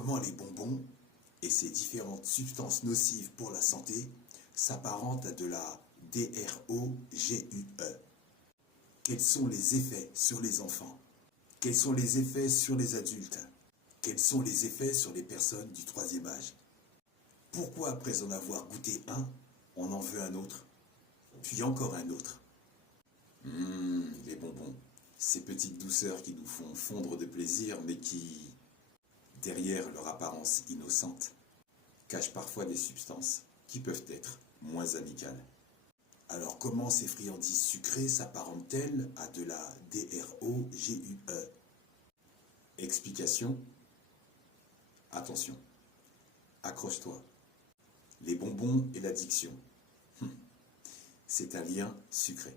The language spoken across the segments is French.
comment les bonbons et ces différentes substances nocives pour la santé s'apparentent à de la DROGUE. Quels sont les effets sur les enfants? Quels sont les effets sur les adultes? Quels sont les effets sur les personnes du troisième âge? Pourquoi après en avoir goûté un, on en veut un autre, puis encore un autre? Les bonbons, ces petites douceurs qui nous font fondre de plaisir, mais qui, derrière leur apparence innocente, cachent parfois des substances qui peuvent être moins amicales. Alors comment ces friandises sucrées s'apparentent-elles à de la DROGUE? Explication. Attention, accroche-toi. Les bonbons et l'addiction. C'est un lien sucré.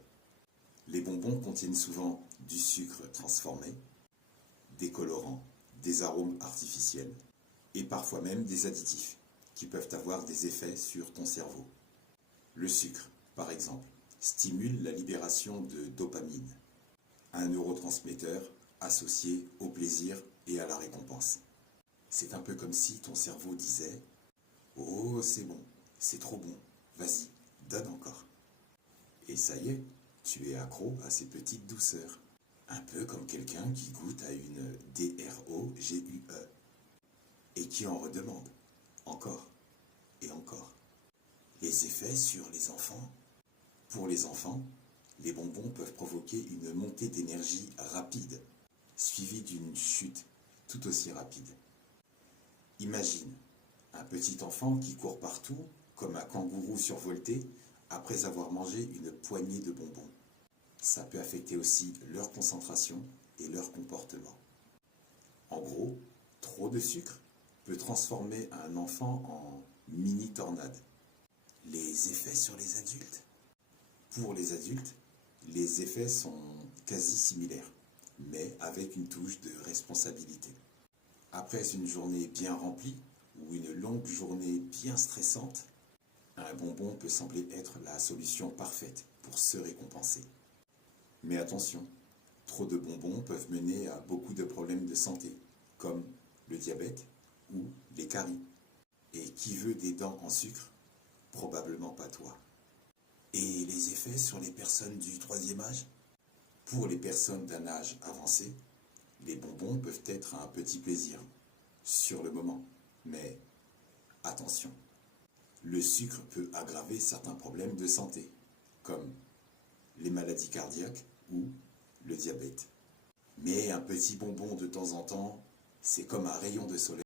Les bonbons contiennent souvent du sucre transformé, des colorants, des arômes artificiels et parfois même des additifs qui peuvent avoir des effets sur ton cerveau. Le sucre, par exemple, stimule la libération de dopamine, un neurotransmetteur associé au plaisir et à la récompense. C'est un peu comme si ton cerveau disait « Oh, c'est bon, c'est trop bon, vas-y, donne encore ». Et ça y est, tu es accro à ces petites douceurs. Un peu comme quelqu'un qui goûte à une DROGUE et qui en redemande encore et encore. Les effets sur les enfants. Pour les enfants, les bonbons peuvent provoquer une montée d'énergie rapide, suivie d'une chute tout aussi rapide. Imagine un petit enfant qui court partout comme un kangourou survolté après avoir mangé une poignée de bonbons. Ça peut affecter aussi leur concentration et leur comportement. En gros, trop de sucre peut transformer un enfant en mini-tornade. Les effets sur les adultes. Pour les adultes, les effets sont quasi similaires, mais avec une touche de responsabilité. Après une journée bien remplie ou une longue journée bien stressante, un bonbon peut sembler être la solution parfaite pour se récompenser. Mais attention, trop de bonbons peuvent mener à beaucoup de problèmes de santé, comme le diabète ou les caries. Et qui veut des dents en sucre? Probablement pas toi. Et les effets sur les personnes du troisième âge? Pour les personnes d'un âge avancé, les bonbons peuvent être un petit plaisir, sur le moment. Mais attention, le sucre peut aggraver certains problèmes de santé, comme les maladies cardiaques ou le diabète. Mais un petit bonbon de temps en temps, c'est comme un rayon de soleil.